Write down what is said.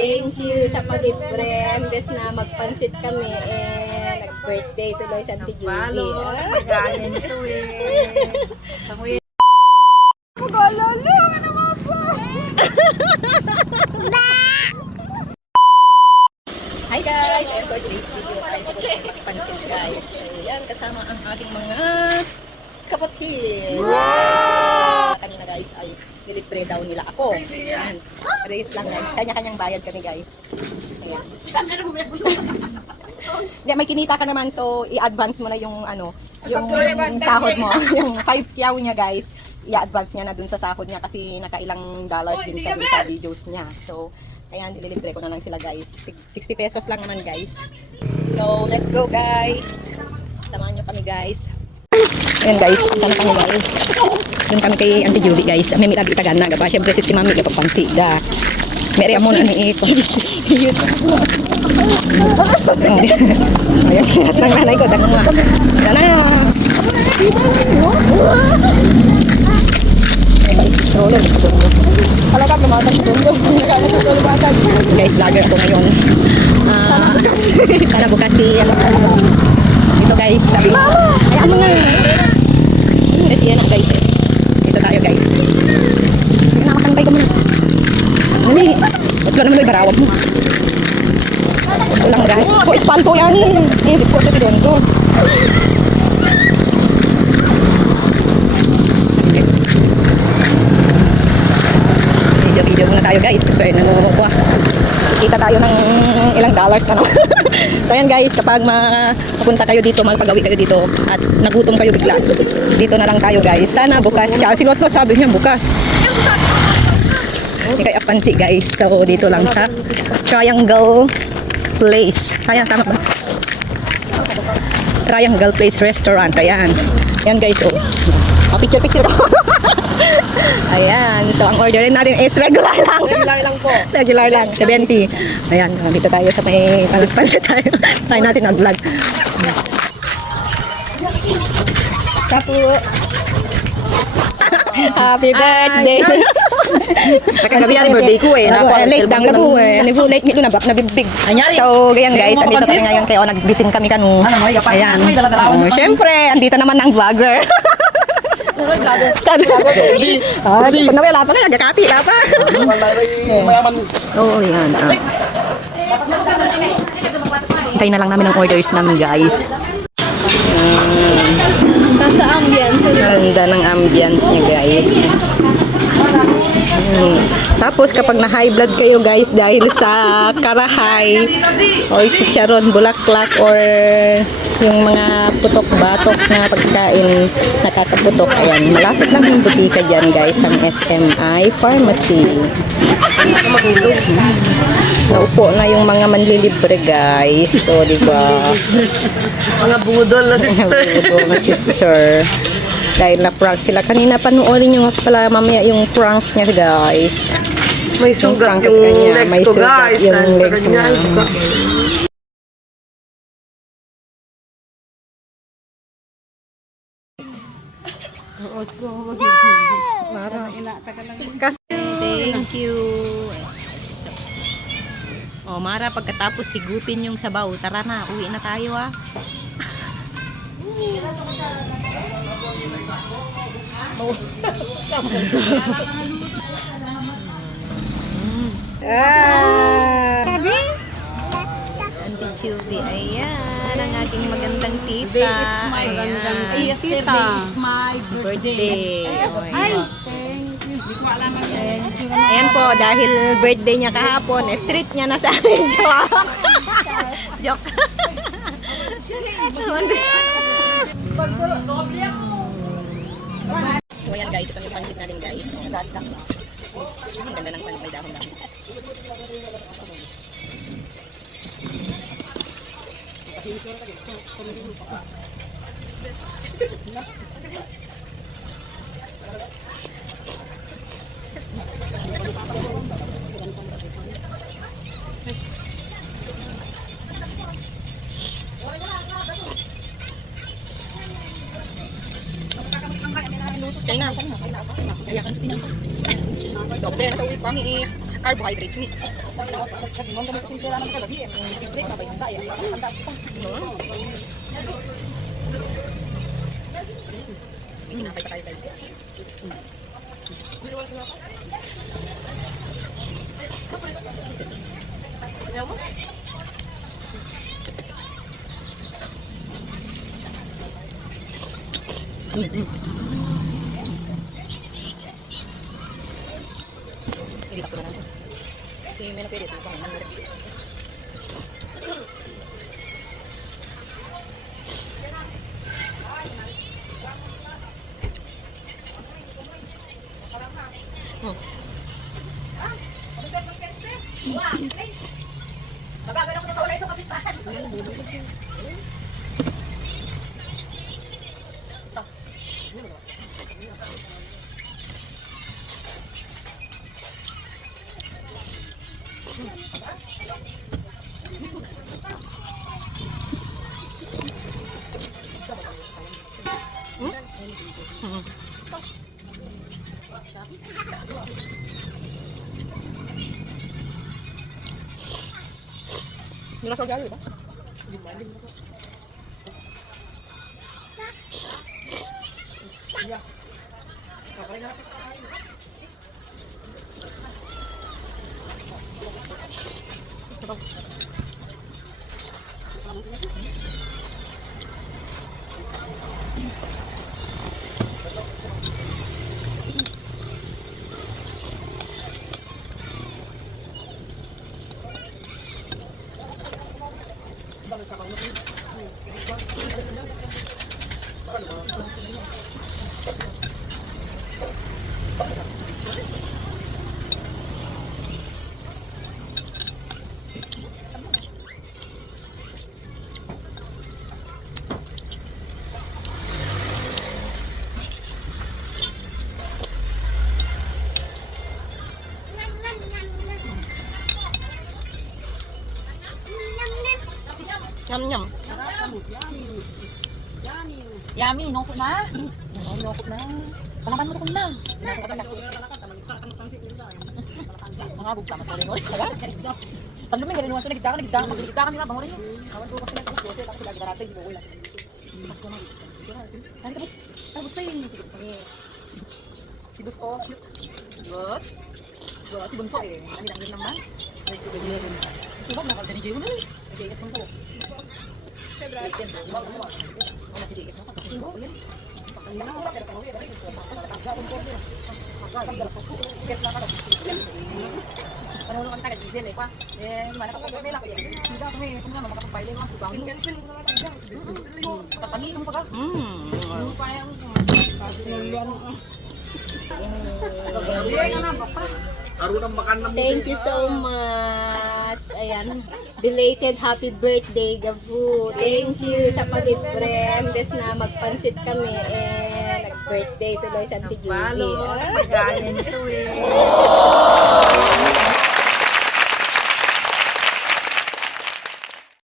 Thank you sa palibre. Imbes na magpansit kami, nag-birthday tuloy sa Auntie Julie. Magaling ito eh. Magalala ka naman po. Hi guys! And for today's video ay pansit guys. Ayan, kasama ang ating mga kapatid. Wow! Kanina guys ay nilibre daw nila ako. Ayan. Race lang guys. Kanya-kanyang bayad kami guys. Ayan. Hindi, may kinita ka naman so i-advance mo na yung ano, yung sahod mo. Yung 5 kyaw niya guys. I-advance niya na dun sa sahod niya kasi nakailang dollars din siya dun sa videos niya. So, ayan, ililibre ko na lang sila guys. 60 pesos lang naman guys. So, let's go guys. Samahan nyo kami guys. Ayan guys, punta na kami guys. Doon kami kay Auntie Julie guys. May milabi itagan na gaba. Siyempre si Mami kapagpansi da. May rea muna ni ito. Ayan, sarang nanay ko. Dano nga. Dana. Stroller. Talaga lumatag sa dundo. Guys, vlogger ako ngayon. Sana bukas si ito guys. Sabi mo. Ayan mo nga. Kasi yan na guys. Ito tayo guys. Nakakantay ka muna. Nali. Ba't ka naman may barawag mo? Ito lang guys. Oh, espalto yan eh. Hindi po sa tidon ko. Video muna tayo guys. Pwede nanukuha. Kita tayo ng ilang dollars na no. So ayan guys, kapag mapunta kayo dito, magpagawi kayo dito at nagutom kayo bigla, dito na lang tayo guys. Sana bukas siya. Sinuot ko sabi niya bukas. Hindi kayo pansi guys. So dito lang sa Triangle Place. Ayan, tama ba? Triangle Place Restaurant. Ayan. Ayan guys. Oh. Picture ako. Ayan. So, ang orderin natin is regular lang. Regular lang po. Regular lang. 70. Ayan. Dito tayo sa may pansit tayo. Tayo natin ang vlog. Sapu. Happy birthday. Nakagabi yan, birthday ko eh. Late lang lagu eh. Late nito nabibig. So, ganyan guys. Andito kami ngayon kayo. Nagbising kami kanu. Ayan. Siyempre, andito naman ang vlogger. Pag nawala pa na, nagkakati na pa. Oo, yan. Tayo na lang namin ang orders namin guys. Sa ambience. Ganda ng ambience niya guys. Tapos kapag na high blood kayo guys dahil sa karahay o chicharon, bulaklak or yung mga putok-batok na pagkain nakakaputok, ayan, malapit lang yung butika dyan guys, ang SMI Pharmacy. Naupo na yung mga manlilibre guys. So diba, Mga budol na sister. budol na sister. Dahil na-prank sila. Kanina panoorin nyo nga pala mamaya yung prank niya guys. May sugat yung yung legs may ko sugat guys. yung Dahil sa legs kanya. niya. Thank you. Oh, Mara, pagkatapos higupin yung sabaw. Tara na, uwi na tayo ah. Auntie Chubby, ayan ang aking magandang tita. It's my magandang Yesterday is my birthday. Ay, Ayan po, dahil birthday niya kahapon, street niya na sa amin. Joke. Joke. So ayan guys, ito yung pansit natin guys. Ang ganda ng pansit, may dahon-dahon. Kaya na, saan na? Kaya kan. Doble sa uwi kami eh. carbohydrates ni. Sabi mo kami kasi pera naman talaga straight na ba yung daya. Ang dami pa. Hinapay pa tayo guys. Hindi ako na. Kasi may napili ito pang nangyari. Nila sa galo ba? Nhâm nhâm. Yummy, nongkot na. Nongkot na. Panaman mo to na. Mga bugta mo tuloy ulit. Tandem may galing sa nagdaan kami na bangon niyo. Kawan ko kasi nagdaan tapos lagi barata si Bola. Mas ko na. Ano tapos? Ano sa iyo si Bus ni? Si Bus oh. Bus. Bus si Bunso eh. Ani lang naman. Tubag na kalda ni Jay mo na. Okay, kasi Bunso. February 10. Wala mo. Wala ti Jay mo ka kasi mo yan. Pakanya na wala sa uwi dali. Pagkaon ko din. Pagkaon ko. Skip na ka. Ano naman taga diesel eh kwa. Eh mana ka pagkaon nila ko yan. Sida kami kung naman makapagpailin mo tubang. Tatangin mo pa ka. Ano pa yang Thank you so much. Ayan. Belated happy birthday, Gabu. Thank you sa pag-libre. Imbes na magpansit kami, nag-birthday tuloy sa Tigili. Pagkain ito eh.